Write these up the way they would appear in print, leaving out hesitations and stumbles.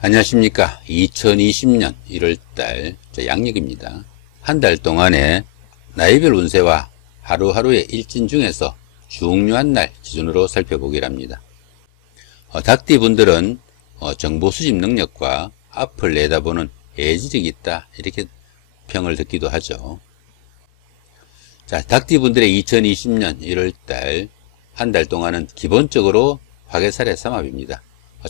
안녕하십니까. 2020년 1월달 양력입니다. 한 달 동안의 나이별 운세와 하루하루의 일진 중에서 중요한 날 기준으로 살펴보기를 합니다. 닭띠 분들은 정보 수집 능력과 앞을 내다보는 예지력이 있다, 이렇게 평을 듣기도 하죠. 자, 닭띠 분들의 2020년 1월달 한 달 동안은 기본적으로 화개살의 삼합입니다.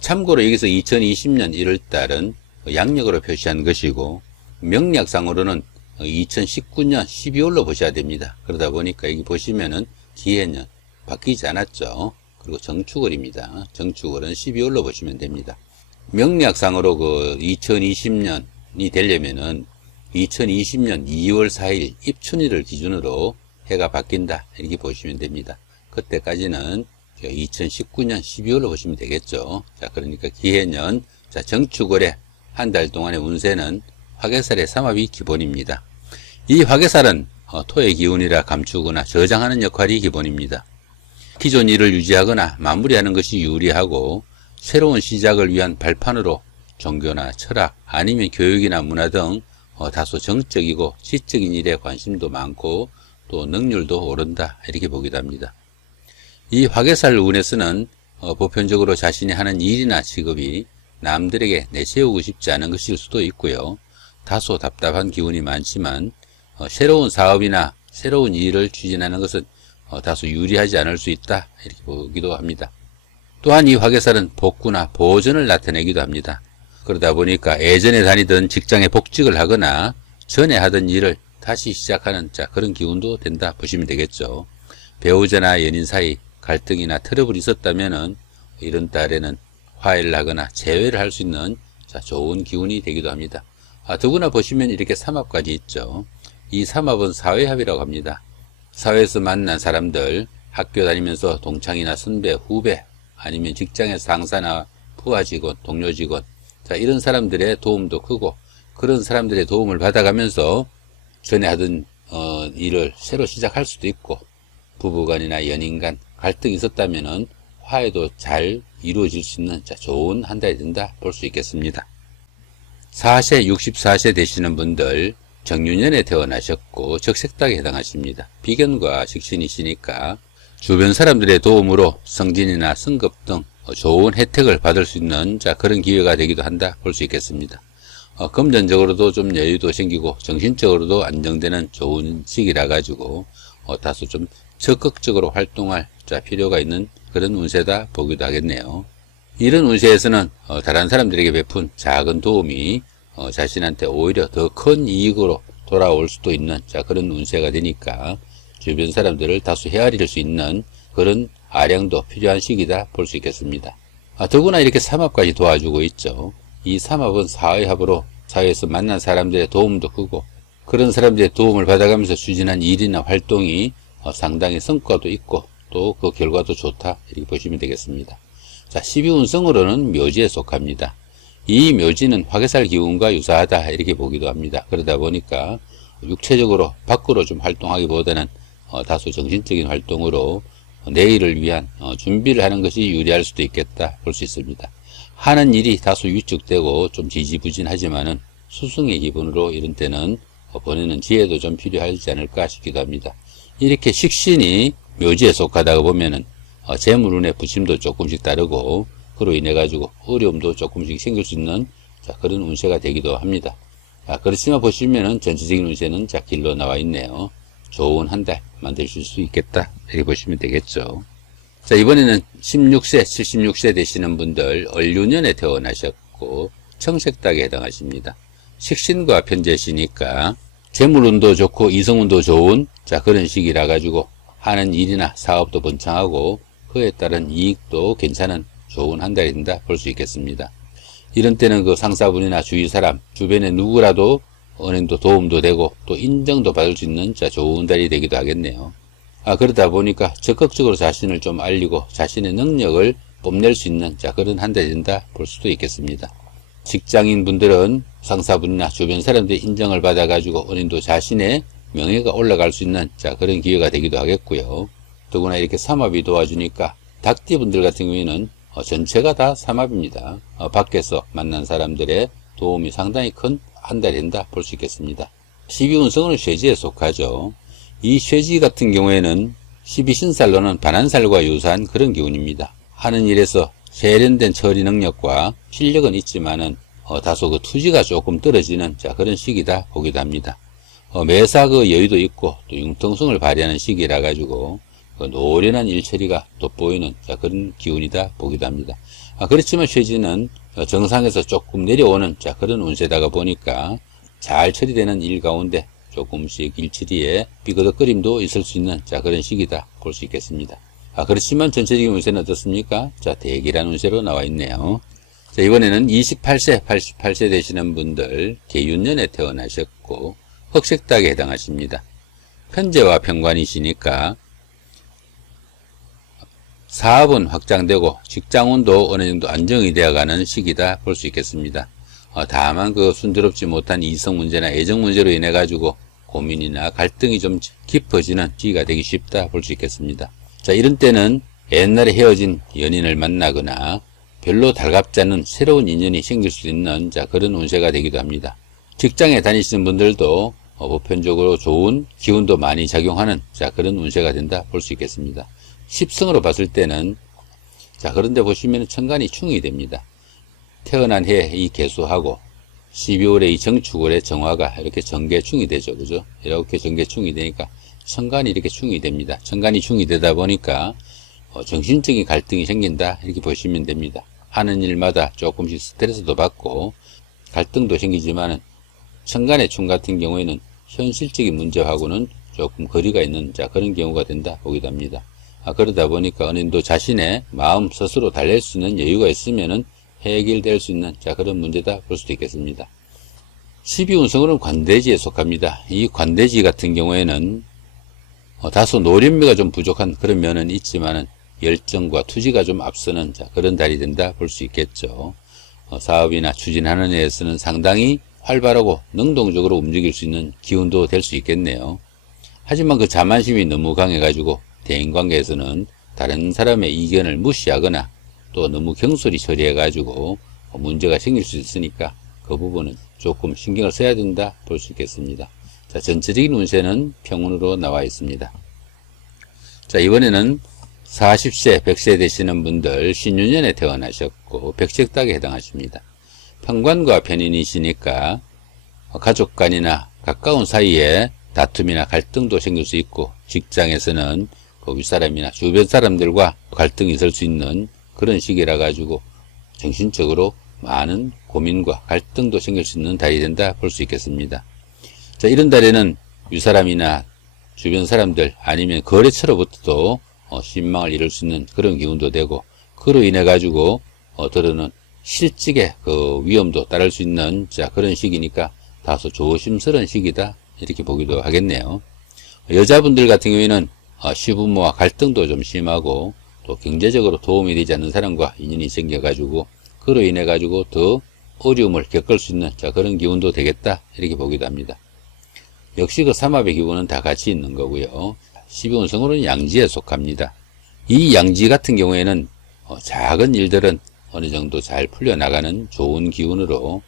참고로 여기서 2020년 1월달은 양력으로 표시한 것이고 명리학상으로는 2019년 12월로 보셔야 됩니다. 그러다 보니까 여기 보시면은 기해년 바뀌지 않았죠. 그리고 정축월입니다. 정축월은 12월로 보시면 됩니다. 명리학상으로 2020년이 되려면은 2020년 2월 4일 입춘일을 기준으로 해가 바뀐다, 이렇게 보시면 됩니다. 그때까지는 2019년 12월로 보시면 되겠죠. 자, 그러니까 기해년, 자, 정축월의 한 달 동안의 운세는 화개살의 삼합이 기본입니다. 이 화개살은 토의 기운이라 감추거나 저장하는 역할이 기본입니다. 기존 일을 유지하거나 마무리하는 것이 유리하고 새로운 시작을 위한 발판으로 종교나 철학 아니면 교육이나 문화 등 다소 정적이고 지적인 일에 관심도 많고 또 능률도 오른다, 이렇게 보기도 합니다. 이 화개살 운에서는 보편적으로 자신이 하는 일이나 직업이 남들에게 내세우고 싶지 않은 것일 수도 있고요. 다소 답답한 기운이 많지만 새로운 사업이나 새로운 일을 추진하는 것은 다소 유리하지 않을 수 있다, 이렇게 보기도 합니다. 또한 이 화개살은 복구나 보전을 나타내기도 합니다. 그러다 보니까 예전에 다니던 직장에 복직을 하거나 전에 하던 일을 다시 시작하는 그런 기운도 된다 보시면 되겠죠. 배우자나 연인 사이 갈등이나 트러블이 있었다면은 이런 달에는 화해를 하거나 재회를 할 수 있는 좋은 기운이 되기도 합니다. 더구나 보시면 이렇게 삼합까지 있죠. 이 삼합은 사회합이라고 합니다. 사회에서 만난 사람들, 학교 다니면서 동창이나 선배, 후배, 아니면 직장의 상사나 부하 직원, 동료 직원, 이런 사람들의 도움도 크고 그런 사람들의 도움을 받아가면서 전에 하던 일을 새로 시작할 수도 있고, 부부간이나 연인간 갈등이 있었다면은 화해도 잘 이루어질 수 있는 좋은 한 달이 된다 볼 수 있겠습니다. 4세, 64세 되시는 분들 정유년에 태어나셨고 적색닭에 해당하십니다. 비견과 식신이시니까 주변 사람들의 도움으로 승진이나 승급 등 좋은 혜택을 받을 수 있는 그런 기회가 되기도 한다 볼 수 있겠습니다. 금전적으로도 좀 여유도 생기고 정신적으로도 안정되는 좋은 시기라 가지고 다소 좀 적극적으로 활동할 필요가 있는 그런 운세다 보기도 하겠네요. 이런 운세에서는 다른 사람들에게 베푼 작은 도움이 자신한테 오히려 더 큰 이익으로 돌아올 수도 있는 그런 운세가 되니까 주변 사람들을 다소 헤아릴 수 있는 그런 아량도 필요한 시기다 볼 수 있겠습니다. 더구나 이렇게 삼합까지 도와주고 있죠. 이 삼합은 사회합으로 사회에서 만난 사람들의 도움도 크고 그런 사람들의 도움을 받아가면서 추진한 일이나 활동이 상당히 성과도 있고 또 그 결과도 좋다, 이렇게 보시면 되겠습니다. 자, 12운성으로는 묘지에 속합니다. 이 묘지는 화개살 기운과 유사하다, 이렇게 보기도 합니다. 그러다 보니까 육체적으로 밖으로 좀 활동하기보다는 다소 정신적인 활동으로 내일을 위한 준비를 하는 것이 유리할 수도 있겠다 볼 수 있습니다. 하는 일이 다소 위축되고 좀 지지부진하지만은 수승의 기분으로 이런 때는 보내는 지혜도 좀 필요하지 않을까 싶기도 합니다. 이렇게 식신이 묘지에 속하다가 보면은 재물운의 부침도 조금씩 따르고 그로 인해 가지고 어려움도 조금씩 생길 수 있는 그런 운세가 되기도 합니다. 그렇지만 보시면은 전체적인 운세는 길로 나와 있네요. 좋은 한 달 만드실 수 있겠다, 이렇게 보시면 되겠죠. 자, 이번에는 16세, 76세 되시는 분들 을유년에 태어나셨고 청색닭에 해당하십니다. 식신과 편재시니까 재물운도 좋고 이성운도 좋은 그런 시기라 가지고 하는 일이나 사업도 번창하고 그에 따른 이익도 괜찮은 좋은 한 달이 된다 볼 수 있겠습니다. 이런 때는 그 상사분이나 주위 사람, 주변에 누구라도 어느 정도 도움도 되고 또 인정도 받을 수 있는 좋은 달이 되기도 하겠네요. 그러다 보니까 적극적으로 자신을 좀 알리고 자신의 능력을 뽐낼 수 있는 그런 한 달이 된다 볼 수도 있겠습니다. 직장인 분들은 상사분이나 주변 사람들의 인정을 받아 가지고 어느 정도 자신의 명예가 올라갈 수 있는 그런 기회가 되기도 하겠고요. 더구나 이렇게 삼합이 도와주니까 닭띠분들 같은 경우에는 전체가 다 삼합입니다. 밖에서 만난 사람들의 도움이 상당히 큰 한 달이 된다 볼 수 있겠습니다. 12운성은 쇠지에 속하죠. 이 쇠지 같은 경우에는 12신살로는 반한살과 유사한 그런 기운입니다. 하는 일에서 세련된 처리 능력과 실력은 있지만은 다소 그 투지가 조금 떨어지는 그런 시기다 보기도 합니다. 매사 그 여유도 있고 또 융통성을 발휘하는 시기라 가지고 노련한 일처리가 돋보이는 그런 기운이다 보기도 합니다. 그렇지만 쇠지는 정상에서 조금 내려오는 그런 운세다가 보니까 잘 처리되는 일 가운데 조금씩 일처리에 삐그덕거림도 있을 수 있는 그런 시기다 볼 수 있겠습니다. 그렇지만 전체적인 운세는 어떻습니까? 대기란 운세로 나와 있네요. 이번에는 28세, 88세 되시는 분들 계윤년에 태어나셨고 흑색닭에 해당하십니다. 편재와 편관이시니까 사업은 확장되고 직장운도 어느 정도 안정이 되어가는 시기다 볼 수 있겠습니다. 다만 그 순조롭지 못한 이성 문제나 애정 문제로 인해 가지고 고민이나 갈등이 좀 깊어지는 시기가 되기 쉽다 볼 수 있겠습니다. 이런 때는 옛날에 헤어진 연인을 만나거나 별로 달갑지 않은 새로운 인연이 생길 수 있는 그런 운세가 되기도 합니다. 직장에 다니시는 분들도 보편적으로 좋은 기운도 많이 작용하는 그런 운세가 된다 볼 수 있겠습니다. 십성으로 봤을 때는 그런데 보시면 천간이 충이 됩니다. 태어난 해 이 개수하고 12월에 이 정축월의 정화가 이렇게 정계충이 되죠. 그죠? 이렇게 정계충이 되니까 천간이 이렇게 충이 됩니다. 천간이 충이 되다 보니까 정신적인 갈등이 생긴다 이렇게 보시면 됩니다. 하는 일마다 조금씩 스트레스도 받고 갈등도 생기지만은 천간의 충 같은 경우에는 현실적인 문제하고는 조금 거리가 있는 그런 경우가 된다 보기도 합니다. 그러다 보니까 어느 정도 자신의 마음 스스로 달랠 수 있는 여유가 있으면은 해결될 수 있는 그런 문제다 볼 수도 있겠습니다. 12운성으로는 관대지에 속합니다. 이 관대지 같은 경우에는 다소 노련미가 좀 부족한 그런 면은 있지만은 열정과 투지가 좀 앞서는 그런 달이 된다 볼 수 있겠죠. 사업이나 추진하는 데에서는 상당히 활발하고 능동적으로 움직일 수 있는 기운도 될 수 있겠네요. 하지만 그 자만심이 너무 강해가지고 대인관계에서는 다른 사람의 이견을 무시하거나 또 너무 경솔히 처리해가지고 문제가 생길 수 있으니까 그 부분은 조금 신경을 써야 된다 볼 수 있겠습니다. 전체적인 운세는 평운으로 나와 있습니다. 이번에는 40세, 100세 되시는 분들 신유년에 태어나셨고 백색닭에 해당하십니다. 편관과 편인이시니까 가족 간이나 가까운 사이에 다툼이나 갈등도 생길 수 있고 직장에서는 그 윗사람이나 주변 사람들과 갈등이 있을 수 있는 그런 시기라 가지고 정신적으로 많은 고민과 갈등도 생길 수 있는 달이 된다 볼 수 있겠습니다. 이런 달에는 윗사람이나 주변 사람들 아니면 거래처로부터도 신망을 잃을 수 있는 그런 기운도 되고 그로 인해 가지고 들어는 실직의 그 위험도 따를 수 있는 그런 시기니까 다소 조심스러운 시기다 이렇게 보기도 하겠네요. 여자분들 같은 경우에는 시부모와 갈등도 좀 심하고 또 경제적으로 도움이 되지 않는 사람과 인연이 생겨가지고 그로 인해 가지고 더 어려움을 겪을 수 있는 그런 기운도 되겠다 이렇게 보기도 합니다. 역시 그 삼합의 기운은 다 같이 있는 거고요. 12운성으로는 양지에 속합니다. 이 양지 같은 경우에는 작은 일들은 어느 정도 잘 풀려나가는 좋은 기운으로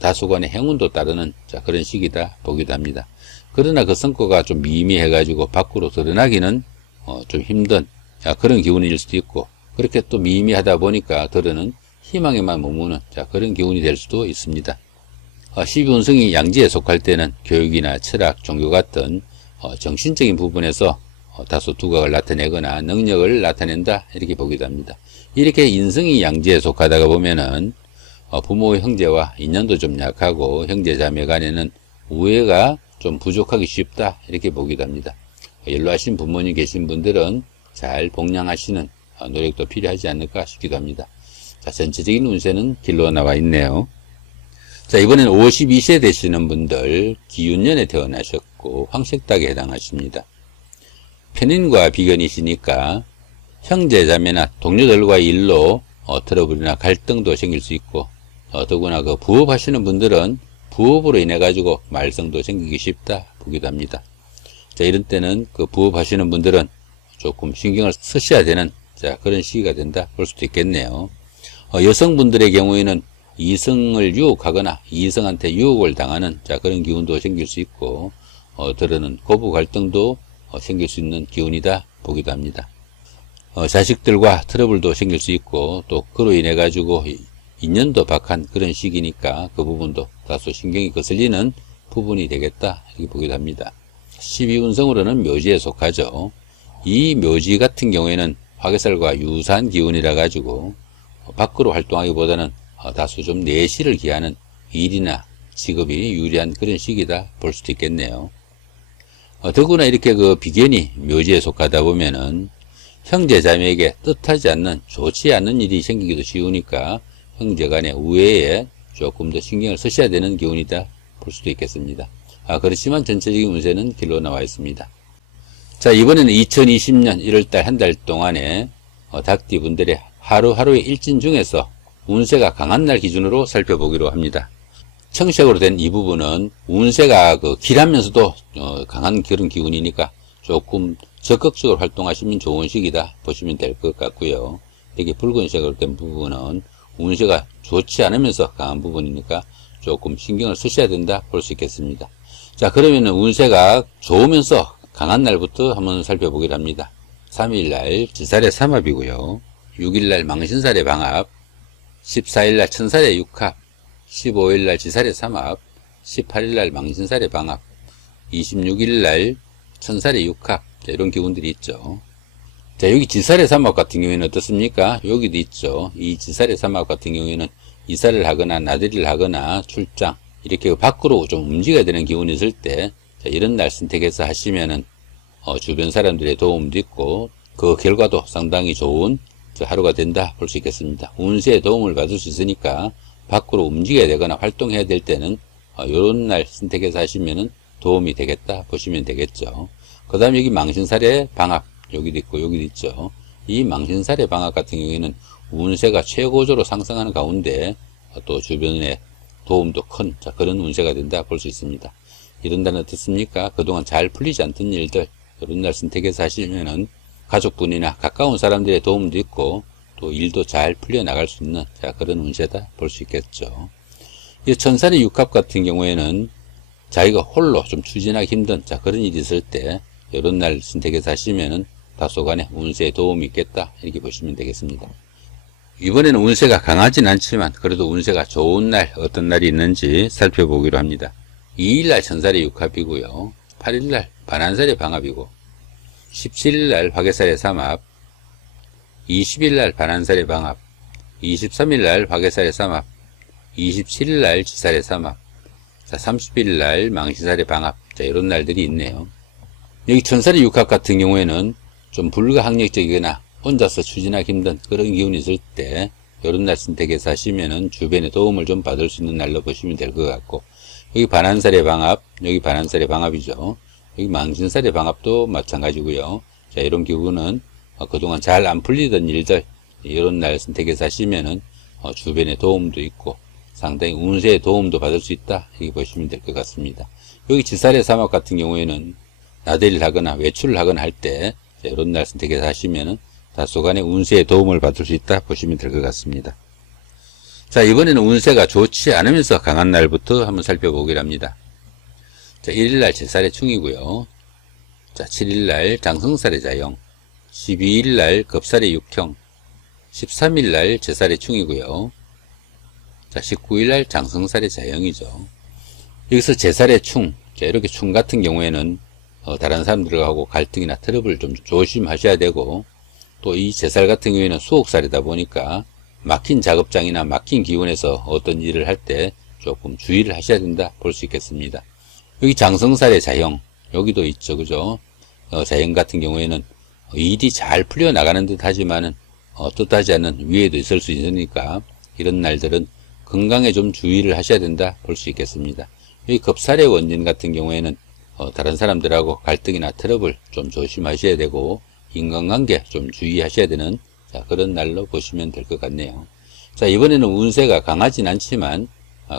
다소간의 행운도 따르는 그런 시기다 보기도 합니다. 그러나 그 성과가 좀 미미해가지고 밖으로 드러나기는 좀 힘든 그런 기운일 수도 있고 그렇게 또 미미하다 보니까 들어는 희망에만 머무는 그런 기운이 될 수도 있습니다. 12운성이 양지에 속할 때는 교육이나 철학, 종교 같은 정신적인 부분에서 다소 두각을 나타내거나 능력을 나타낸다 이렇게 보기도 합니다. 이렇게 인성이 양지에 속하다가 보면은 부모의 형제와 인연도 좀 약하고 형제 자매 간에는 우애가 좀 부족하기 쉽다 이렇게 보기도 합니다. 연로하신 부모님 계신 분들은 잘 복양하시는 노력도 필요하지 않을까 싶기도 합니다. 전체적인 운세는 길로 나와 있네요. 이번에는 52세 되시는 분들 기윤년에 태어나셨고 황색닭에 해당하십니다. 편인과 비견이시니까 형제 자매나 동료들과의 일로 트러블이나 갈등도 생길 수 있고 더구나 그 부업하시는 분들은 부업으로 인해 가지고 말썽도 생기기 쉽다 보기도 합니다. 이런 때는 그 부업하시는 분들은 조금 신경을 쓰셔야 되는 자, 그런 시기가 된다 볼 수도 있겠네요. 여성분들의 경우에는 이성을 유혹하거나 이성한테 유혹을 당하는 자, 그런 기운도 생길 수 있고, 들어는 고부 갈등도 생길 수 있는 기운이다 보기도 합니다. 자식들과 트러블도 생길 수 있고, 또 그로 인해 가지고 인연도 박한 그런 시기니까 그 부분도 다소 신경이 거슬리는 부분이 되겠다 이렇게 보기도 합니다. 12운성으로는 묘지에 속하죠. 이 묘지 같은 경우에는 화개살과 유사한 기운이라 가지고 밖으로 활동하기보다는 다소 좀 내실을 기하는 일이나 직업이 유리한 그런 시기다 볼 수도 있겠네요. 더구나 이렇게 그 비견이 묘지에 속하다 보면은 형제 자매에게 뜻하지 않는 좋지 않는 일이 생기기도 쉬우니까 형제 간의 우애에 조금 더 신경을 쓰셔야 되는 기운이다 볼 수도 있겠습니다. 그렇지만 전체적인 운세는 길로 나와 있습니다. 자, 이번에는 2020년 1월달 한 달 동안에 닭띠 분들의 하루하루의 일진 중에서 운세가 강한 날 기준으로 살펴보기로 합니다. 청색으로 된 이 부분은 운세가 길하면서도 강한 그런 기운이니까 조금 적극적으로 활동하시면 좋은 시기다 보시면 될 것 같고요. 이렇게 붉은색으로 된 부분은 운세가 좋지 않으면서 강한 부분이니까 조금 신경을 쓰셔야 된다 볼 수 있겠습니다. 자, 그러면은 운세가 좋으면서 강한 날부터 한번 살펴보기로 합니다. 3일날 지살의 삼합이고요. 6일날 망신살의 방합, 14일날 천살의 육합, 15일날 지살의 삼합, 18일날 망신살의 방합, 26일날 천살의 육합, 자, 이런 기운들이 있죠. 자, 여기 지살의 삼합 같은 경우에는 어떻습니까? 여기도 있죠. 이 지살의 삼합 같은 경우에는 이사를 하거나 나들이를 하거나 출장, 이렇게 밖으로 좀 움직여야 되는 기운이 있을 때, 자, 이런 날 선택해서 하시면은 주변 사람들의 도움도 있고 그 결과도 상당히 좋은 하루가 된다 볼 수 있겠습니다. 운세에 도움을 받을 수 있으니까 밖으로 움직여야 되거나 활동해야 될 때는 이런 날 선택해서 하시면은 도움이 되겠다 보시면 되겠죠. 그 다음에 여기 망신살의 방합, 여기도 있고 여기도 있죠. 이 망신살의 방합 같은 경우에는 운세가 최고조로 상승하는 가운데 또 주변에 도움도 큰 그런 운세가 된다 볼 수 있습니다. 이런 날은 어떻습니까? 그동안 잘 풀리지 않던 일들 이런 날 선택해서 하시면은 가족분이나 가까운 사람들의 도움도 있고 또 일도 잘 풀려나갈 수 있는 그런 운세다 볼 수 있겠죠. 이 천살의 육합 같은 경우에는 자기가 홀로 좀 추진하기 힘든 그런 일이 있을 때 이런 날 선택해서 하시면은 다소간에 운세에 도움이 있겠다 이렇게 보시면 되겠습니다. 이번에는 운세가 강하진 않지만 그래도 운세가 좋은 날 어떤 날이 있는지 살펴보기로 합니다. 2일날 천살의 육합이고요. 8일날 반한살의 방합이고 17일날 화개살의 삼합, 20일날 반한살의 방합, 23일날 화개살의 삼합, 27일날 지살의 삼합, 30일날 망신살의 방합, 이런 날들이 있네요. 여기 천살의 육합 같은 경우에는 좀 불가항력적이거나 혼자서 추진하기 힘든 그런 기운이 있을 때 이런 날 선택해서 하시면은 주변의 도움을 좀 받을 수 있는 날로 보시면 될 것 같고, 여기 반한살의 방합, 여기 반한살의 방합이죠. 여기 망신살의 방합도 마찬가지고요. 자, 이런 기운은 그동안 잘 안 풀리던 일들 이런 날 선택해서 하시면은 주변의 도움도 있고 상당히 운세의 도움도 받을 수 있다 이렇게 보시면 될 것 같습니다. 여기 지살의 삼합 같은 경우에는 나들이를 하거나 외출을 하거나 할 때 이런 날 선택해서 하시면은 다소간의 운세의 도움을 받을 수 있다 보시면 될 것 같습니다. 자, 이번에는 운세가 좋지 않으면서 강한 날부터 한번 살펴보기로 합니다. 자, 1일날 제살의 충이고요. 자, 7일날 장성살의 자영, 12일날 겁살의 육형, 13일날 제살의 충이고요. 자, 19일날 장성살의 자영이죠. 여기서 제살의 충, 자, 이렇게 충 같은 경우에는 다른 사람들하고 갈등이나 트러블 좀 조심하셔야 되고, 또 이 제살 같은 경우에는 수옥살이다 보니까 막힌 작업장이나 막힌 기운에서 어떤 일을 할 때 조금 주의를 하셔야 된다 볼 수 있겠습니다. 여기 장성살의 자형, 여기도 있죠, 그죠? 자형 같은 경우에는 일이 잘 풀려나가는 듯 하지만은 뜻하지 않는 위해도 있을 수 있으니까 이런 날들은 건강에 좀 주의를 하셔야 된다 볼 수 있겠습니다. 여기 겁살의 원진 같은 경우에는 다른 사람들하고 갈등이나 트러블 좀 조심하셔야 되고 인간관계 좀 주의하셔야 되는 그런 날로 보시면 될 것 같네요. 자, 이번에는 운세가 강하진 않지만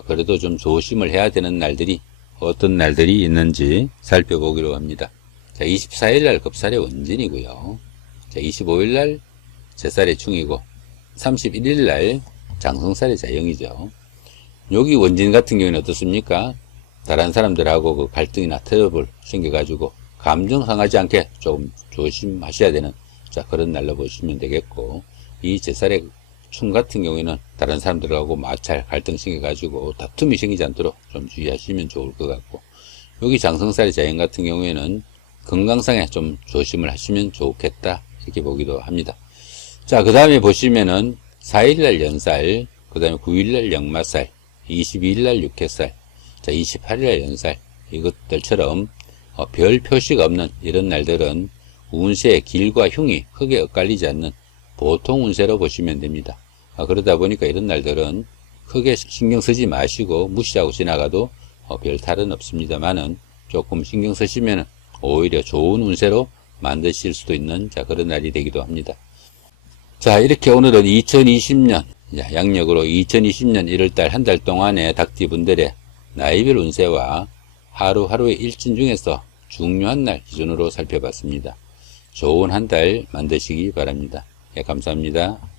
그래도 좀 조심을 해야 되는 날들이 어떤 날들이 있는지 살펴보기로 합니다. 자, 24일날 겁살의 원진이고요. 자, 25일날 제살의 충이고 31일 날 장성살의 자영이죠. 여기 원진 같은 경우는 어떻습니까? 다른 사람들하고 그 갈등이나 트러블 생겨가지고 감정 상하지 않게 조금 조심하셔야 되는 그런 날로 보시면 되겠고, 이 제살의 충 같은 경우에는 다른 사람들하고 마찰, 갈등 생겨가지고 다툼이 생기지 않도록 좀 주의하시면 좋을 것 같고, 여기 장성살의 자연 같은 경우에는 건강상에 좀 조심을 하시면 좋겠다 이렇게 보기도 합니다. 자, 그 다음에 보시면은 4일날 연살, 그 다음에 9일날 역마살, 22일날 육해살, 자 28일날 연살, 이것들처럼 별 표시가 없는 이런 날들은 운세의 길과 흉이 크게 엇갈리지 않는 보통 운세로 보시면 됩니다. 그러다 보니까 이런 날들은 크게 신경 쓰지 마시고 무시하고 지나가도 별 탈은 없습니다만은 조금 신경 쓰시면 오히려 좋은 운세로 만드실 수도 있는 그런 날이 되기도 합니다. 자, 이렇게 오늘은 2020년 양력으로 2020년 1월달 한 달 동안의 닭띠분들의 나이별 운세와 하루하루의 일진 중에서 중요한 날 기준으로 살펴봤습니다. 좋은 한 달 만드시기 바랍니다. 감사합니다.